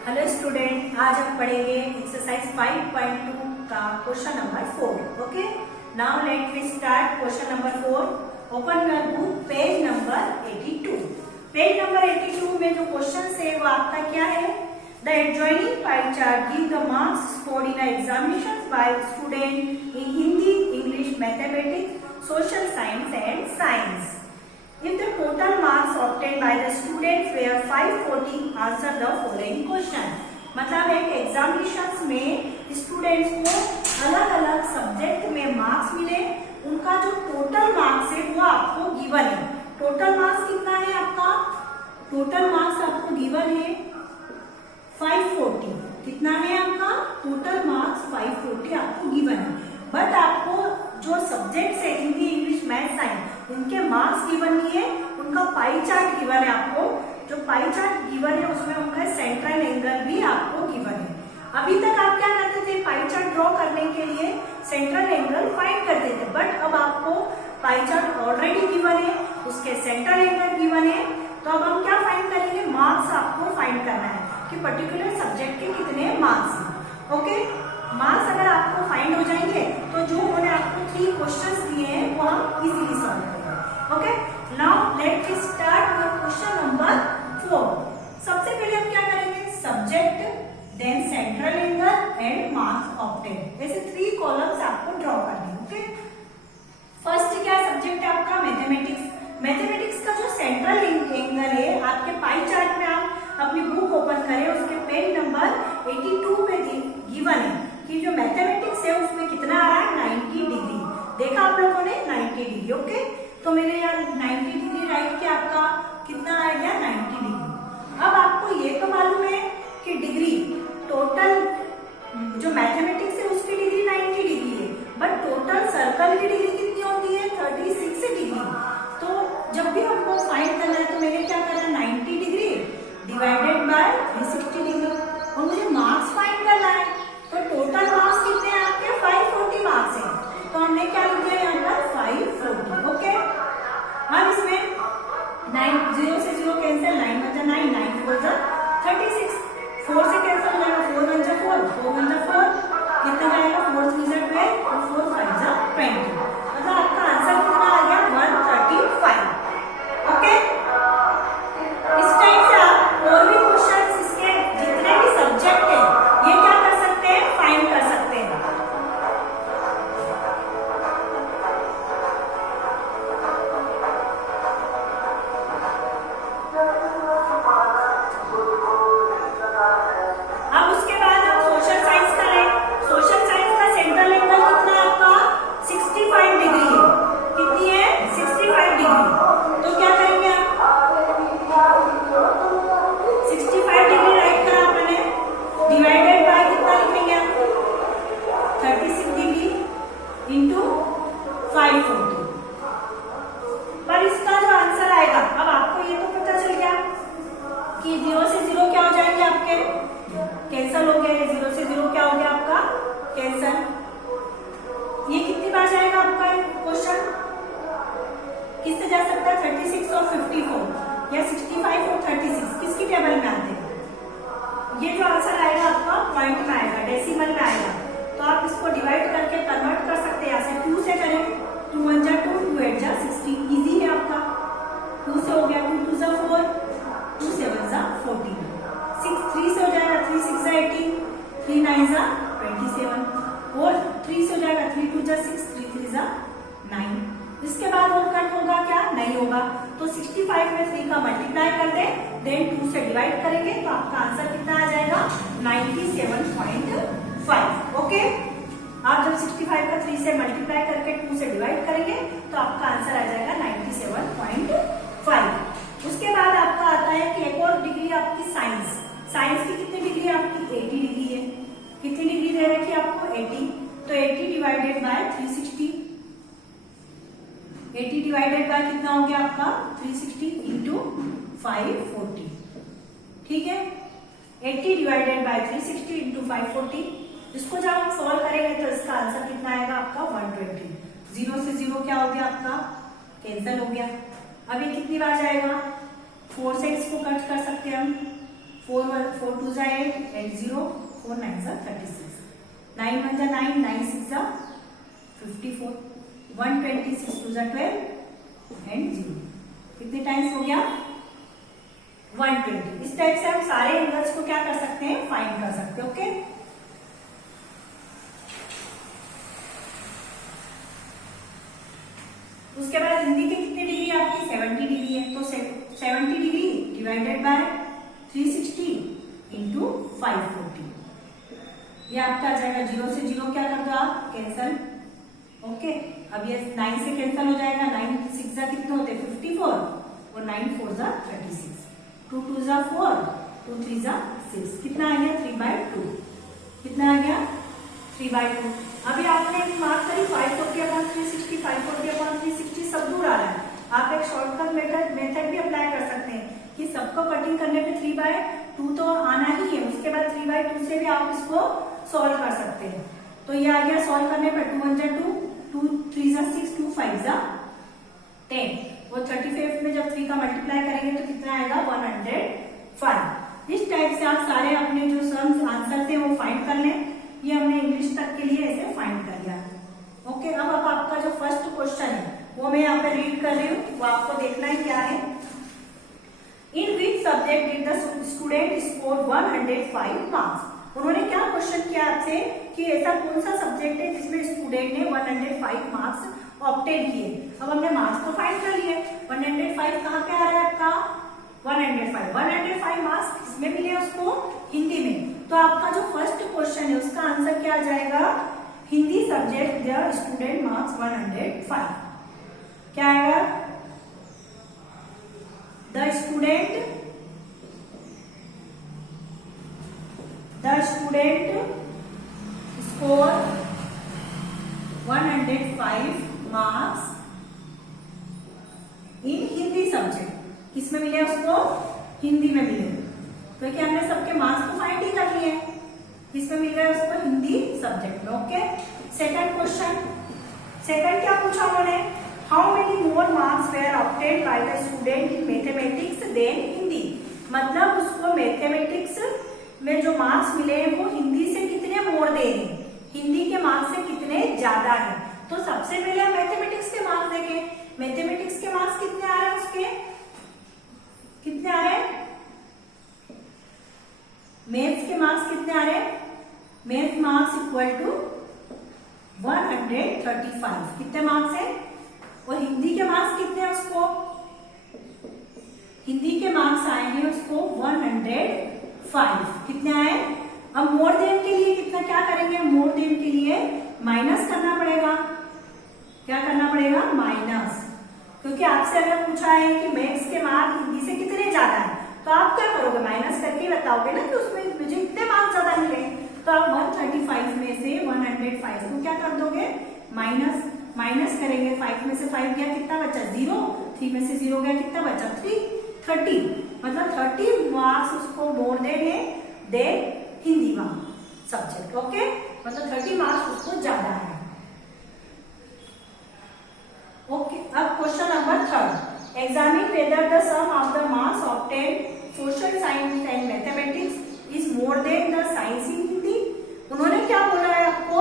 Hello student, आज हम पढ़ेंगे एक्सरसाइज 5.2 का question number 4। Okay, now let we start question number 4। Open your book, page number 82। Page number 82 में जो question है वो आपका क्या है? The adjoining pie chart give the marks scored in examinations by student in Hindi, English, mathematics, social science and science. If the total marks obtained by the students were 540, answer the following question। मतलब एक examinations में students को अलग अलग subject में marks मिले, उनका जो टोटल मार्क्स है वो आपको गिवन है। टोटल मार्क्स कितना है आपका? टोटल मार्क्स आपको गिवन है 540। कितना है आपका? टोटल मार्क्स 540 आपको गिवन है। बट आपको जो सब्जेक्ट है हिंदी, इंग्लिश, मैथ, साइंस, उनके मार्क्स गिवन नहीं है, उनका पाई चार्ट गिवन है आपको। जो पाई चार्ट गिवन है उसमें उनका सेंट्रल एंगल भी आपको गिवन है। अभी तक आप क्या करते थे? पाई चार्ट ड्रॉ करने के लिए सेंट्रल एंगल फाइंड करते थे, बट अब आपको पाई चार्ट ऑलरेडी गिवन है, उसके सेंट्रल एंगल गिवन है। तो अब हम क्या फाइंड करेंगे? मार्क्स आपको फाइंड करना है कि पर्टिकुलर सब्जेक्ट के कितने मार्क्स हैं। ओके, मार्क्स अगर आपको फाइंड हो जाएंगे तो जो उन्होंने आपको 3 क्वेश्चंस दिए हैं वो हम इजीली सॉल्व करेंगे। Okay, now let us start with question number 4। सबसे पहले हम क्या करेंगे? Subject, then central angle and marks obtain. ऐसे 3 कॉलम्स आपको ड्रॉ करने। ओके, फर्स्ट क्या सब्जेक्ट है आपका? मैथमेटिक्स। मैथमेटिक्स का जो सेंट्रल एंगल है आपके पाई चार्ट में, आप अपनी बुक ओपन करें, उसके पेज नंबर 82 पे गिवन है कि जो मैथमेटिक्स है उसमें कितना आ रहा है? 90 डिग्री। देखा आप लोगों ने? 90 डिग्री। ओके, तो मैंने यहाँ 90 डिग्री राइट किया, आपका कितना आ गया? 90 डिग्री। अब आपको ये तो मालूम है कि डिग्री टोटल जो मैथमेटिक्स है उसकी डिग्री 90 डिग्री है, बट टोटल सर्कल की डिग्री कितनी होती है? 36 डिग्री। तो जब भी हमको फाइंड करना है तो मैंने क्या करना? 90 डिग्री डिवाइडेड बाय 360 डिग्री, और मुझे मार्क्स फाइंड करना है। तो टोटल मार्क्स कितने हैं आपके? 540 मार्क्स हैं। तो हमने क्या लिख दिया यहाँ पर? 540। ओके, अब इसमें 0 से 0 कैंसिल, 9 बचा 9, 9 4 जा 36, 4 से कैंसिल हो जाएगा, 4 1 जा 4, 4 1 जा 4, कितना जाएगा? 4 3 जा 12 और 4 5 जा 20। मतलब आपका आंसर कितना आ गया? 135। ओके, इस टाइप से आप और भी क्वेश्चन इसके जितने भी सब्जेक्ट है ये क्या कर सकते हैं? फाइंड कर सकते हैं। अब उसके बाद हम सोशल साइंस का लें। सोशल साइंस का सेंट्रल एंगल कितना है आपका? 65 डिग्री है। कितनी है? 65 डिग्री। तो क्या करेंगे आप? 65 डिग्री राइट करा आपने, डिवाइडेड बाय कितना लिखेंगे आप? 36 डिग्री इंटू 540। पर इसका जो आंसर आएगा, अब आपको ये तो पता चल गया कि 0 से 0 क्या हो जाएंगे आपके? कैंसल हो गया। 0 से 0 क्या हो गया आपका? कैंसल। ये कितनी बार जाएगा आपका क्वेश्चन? किससे जा सकता है? 36 और 54 या 65 और 36 किसकी टेबल में आते हैं? ये जो आंसर आएगा आपका पॉइंट में आएगा, डेसिमल में आएगा। तो आप इसको डिवाइड करके कन्वर्ट कर सकते हैं। यहाँ से 2 से करें, 2 1 जा 2, 2 8 जा 16, इजी है आपका। 2 से हो गया, 2 2 जा 4, 2 7 जा 14, 6 3 से हो जाएगा, 3 6 जा 18, 3 9 जा 27, और 3 से हो जाएगा, 3 2 जा 6, 3 3 जा 9। इसके बाद और कट होगा क्या? नहीं होगा। तो 65 में 3 का मल्टीप्लाई कर दें, देन 2 से डिवाइड करेंगे तो आपका आंसर कितना आ जाएगा? 97.5। ओके, आप जब 65 का 3 से मल्टीप्लाई करके 2 से डिवाइड करेंगे तो आपका आंसर आ जाएगा 97.5। उसके बाद आपका आता है कि एक और डिग्री आपकी साइंस। साइंस की कितनी डिग्री है आपकी? 80 डिग्री है। कितनी डिग्री दे रखी है आपको? 80। तो 80 डिवाइडेड बाय 360, 80 डिवाइडेड बाय कितना हो गया आपका? 360 इंटू 540। ठीक है, 80 डिवाइडेड बाय 360 इंटू 540। इसको जब हम सॉल्व करेंगे तो इसका आंसर कितना आएगा आपका? 120। 0 से 0 क्या हो गया आपका? कैंसिल हो गया। अब ये कितनी बार जाएगा? 4 से इसको कट कर सकते हैं हम, 4 2 जा 8, 8 0, 4 9 जा 36, 9 1 जा 9, 9 6 जा 54, 126 2 जा 12 एंड 0। कितने टाइम्स हो गया? 120। इस टाइप से हम सारे एंगल्स को क्या कर सकते हैं? फाइंड कर सकते हैं। ओके, उसके बाद हिंदी के कितने डिग्री आपकी? 70 डिग्री है, तो 70 डिग्री डिवाइडेड बाय 360 इंटू 540, ये आपका आ जाएगा। 0 से 0 क्या कर दो आप? कैंसल। ओके, अब ये 9 से कैंसल हो जाएगा। 9 6 जा कितने होते हैं? 54 और 9 4 जा 36, 2 2 जा 4, 2 3 जा 6, कितना आ गया? 3/2। कितना आ गया? 3/2। अभी आपने मार्क करी 540/360, 540/360 सब दूर आ रहा है। आप एक शॉर्टकट मेथड भी अप्लाई कर सकते हैं कि सबको कटिंग करने पे 3/2 तो आना ही है, उसके बाद 3/2 से भी आप इसको सॉल्व कर सकते हैं। तो ये आ गया सॉल्व करने पर 2 1 जा 2, 2 3 जा 6, 2 5 जा 10, और 35 में जब 3 का मल्टीप्लाई करेंगे तो कितना आएगा? 105। इस टाइप से आप सारे अपने जो सम्स आंसर थे वो फाइंड कर लें। ये हमने इंग्लिश तक के लिए ऐसे फाइंड कर लिया। ओके, अब आपका जो फर्स्ट क्वेश्चन है वो मैं यहाँ पे रीड कर रही हूँ, वो आपको देखना है क्या है। In which subject did the student score 105 marks. उन्होंने क्या क्वेश्चन किया आपसे कि ऐसा कौन सा सब्जेक्ट है जिसमें स्टूडेंट ने 105 मार्क्स ऑब्टेन किए। अब हमने मार्क्स तो फाइंड कर लिए, 105 कहाँ पे आ रहा है आपका? 105 मार्क्स किसमें मिले उसको? हिंदी में। तो आपका जो फर्स्ट क्वेश्चन है उसका आंसर क्या आ जाएगा? Hindi subject the student marks 105। क्या आएगा? The student score 105 marks in Hindi subject. किसमें मिले उसको? हिंदी में मिले, क्योंकि हमने सबके मार्क्स तो फाइंड ही कर लिए। किसमें मिल रहा है उसको? हिंदी सब्जेक्ट में। ओके, सेकंड क्वेश्चन, सेकंड क्या पूछा उन्होंने? How many more marks were obtained by the student in mathematics then Hindi. मतलब उसको मैथमेटिक्स में जो मार्क्स मिले हैं वो हिंदी से कितने मोर दे हैं, हिंदी के मार्क्स से कितने ज्यादा है। तो सबसे पहले हम मैथमेटिक्स के मार्क्स देखें। मैथमेटिक्स के मार्क्स कितने आ रहे हैं उसके? कितने आ रहे हैं? मैथ्स के मार्क्स कितने आ रहे हैं? Math marks equal to 135। कितने मार्क्स है? और हिंदी के मार्क्स कितने हैं उसको? हिंदी के मार्क्स आए हैं उसको 105। कितने आए? अब मोर देन के लिए कितना क्या करेंगे? मोर देन के लिए माइनस करना पड़ेगा। क्या करना पड़ेगा? माइनस, क्योंकि आपसे अगर पूछा है कि मैथ्स के मार्क्स हिंदी से कितने ज्यादा है तो आप क्या करोगे? माइनस करके बताओगे ना कि उसमें मुझे इतने मार्क्स ज्यादा मिले। तो आप 135 में से 105 को क्या कर दोगे? माइनस करेंगे। 5 में से 5 गया, कितना बचा? 0। 3 में से 0 गया, कितना बचा? 3। 30, मतलब 30 मार्क्स उसको more than Hindi marks subject. Okay, मतलब 30 मार्क्स उसको ज्यादा है। ओके, अब question number 3, examine whether the sum of the marks obtained social science and mathematics is more than the science in Hindi. उन्होंने क्या बोला है आपको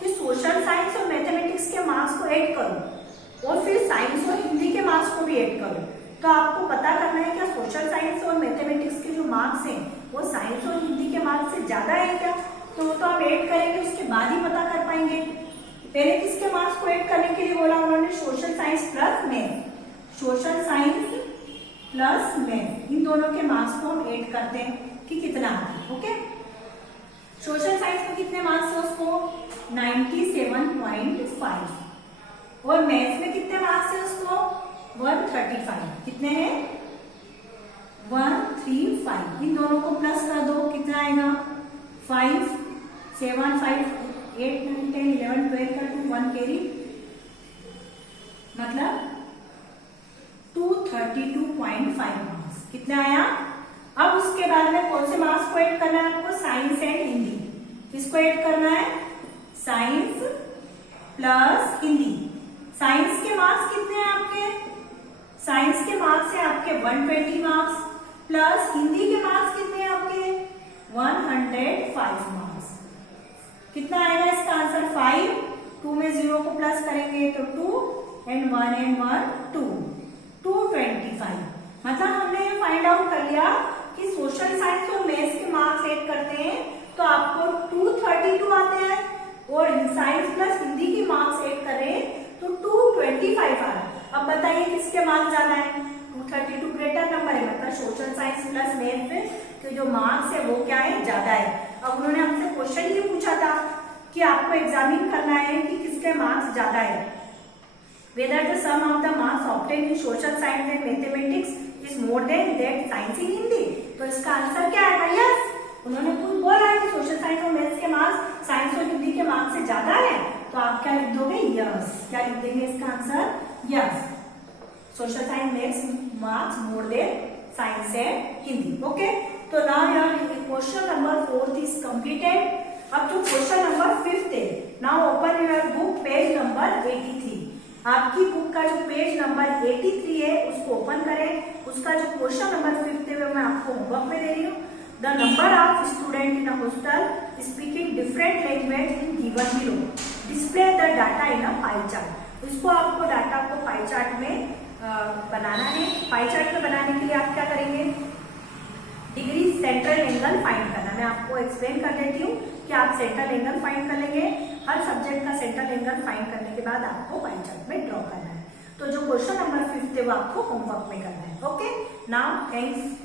कि सोशल साइंस और मैथमेटिक्स के मार्क्स को ऐड करो और फिर साइंस और हिंदी के मार्क्स को भी ऐड करो। तो आपको पता करना है क्या सोशल साइंस और मैथमेटिक्स के जो मार्क्स हैं वो साइंस और हिंदी के मार्क्स से ज्यादा है क्या? तो हम ऐड करेंगे, उसके बाद ही पता कर पाएंगे। पहले किसके मार्क्स को ऐड करने के लिए बोला उन्होंने? Social science plus math. Social science plus math, इन दोनों के मार्क्स को हम ऐड करते हैं कि कितना आता है। ओके, सोशल साइंस में कितने मार्क्स है उसको? 97.5। और मैथ्स में कितने मार्क्स है उसको? 135। कितने हैं? 135। इन दोनों को प्लस कर दो, कितना आएगा? 5 7 5 8 9 10 11 12 का 2 1 कैरी, मतलब 232.5 मार्क्स। कितना आया? अब उसके बाद में कौन से मार्क्स को ऐड करना है आपको? Science and Hindi. किसको ऐड करना है? Science plus Hindi. साइंस के मार्क्स कितने हैं आपके? साइंस के मार्क्स है आपके 120 मार्क्स प्लस हिंदी के मार्क्स कितने हैं आपके 105 मार्क्स। कितना आएगा इसका आंसर 5, 2 में 0 को प्लस करेंगे तो 2 एंड 1 2, 225। मतलब हमने ये फाइंड आउट कर लिया कि सोशल साइंस और मैथ्स के मार्क्स ऐड करते हैं तो आपको 232 आते हैं, और साइंस प्लस हिंदी के मार्क्स ऐड कर रहे हैं तो 225 आ रहा है। अब बताइए किसके मार्क्स ज्यादा है? 232 ग्रेटर नंबर है, मतलब सोशल साइंस प्लस मैथ्स के जो मार्क्स है वो क्या है, ज्यादा है। अब उन्होंने हमसे क्वेश्चन ये पूछा था कि आपको एग्जामिन करना है कि किसके मार्क्स ज्यादा है, whether the sum of the marks obtained in social science and mathematics is more than that science in Hindi। तो इसका आंसर क्या आएगा? यस। उन्होंने कुछ बोला है कि सोशल साइंस और मैथ्स के मार्क्स साइंस और हिंदी के मार्क्स से ज्यादा है, तो आप क्या लिख दोगे? यस। क्या लिख देंगे इसका answer? Yes. Social science maths marks more than science and Hindi. Okay, तो now your question number 4 is completed. अब जो क्वेश्चन नंबर 5 है, now open your book page number 83। आपकी बुक का जो पेज नंबर 83 है उसको ओपन करें। उसका जो क्वेश्चन नंबर 5 है वो मैं आपको होमवर्क में दे रही हूँ। The number of student in a hostel speaking different language in given below, display the data in a pie chart. इसको आपको डाटा को पाई चार्ट में बनाना है। पाई चार्ट में बनाने के लिए आप क्या करेंगे? डिग्री सेंट्रल एंगल फाइंड करना। मैं आपको एक्सप्लेन कर देती हूँ कि आप सेंट्रल एंगल फाइंड कर लेंगे। हर सब्जेक्ट का सेंट्रल एंगल फाइंड करने के बाद आपको पाई चार्ट में ड्रॉ करना है। तो जो क्वेश्चन नंबर 5 है वो आपको होमवर्क में करना है। Okay, now thanks.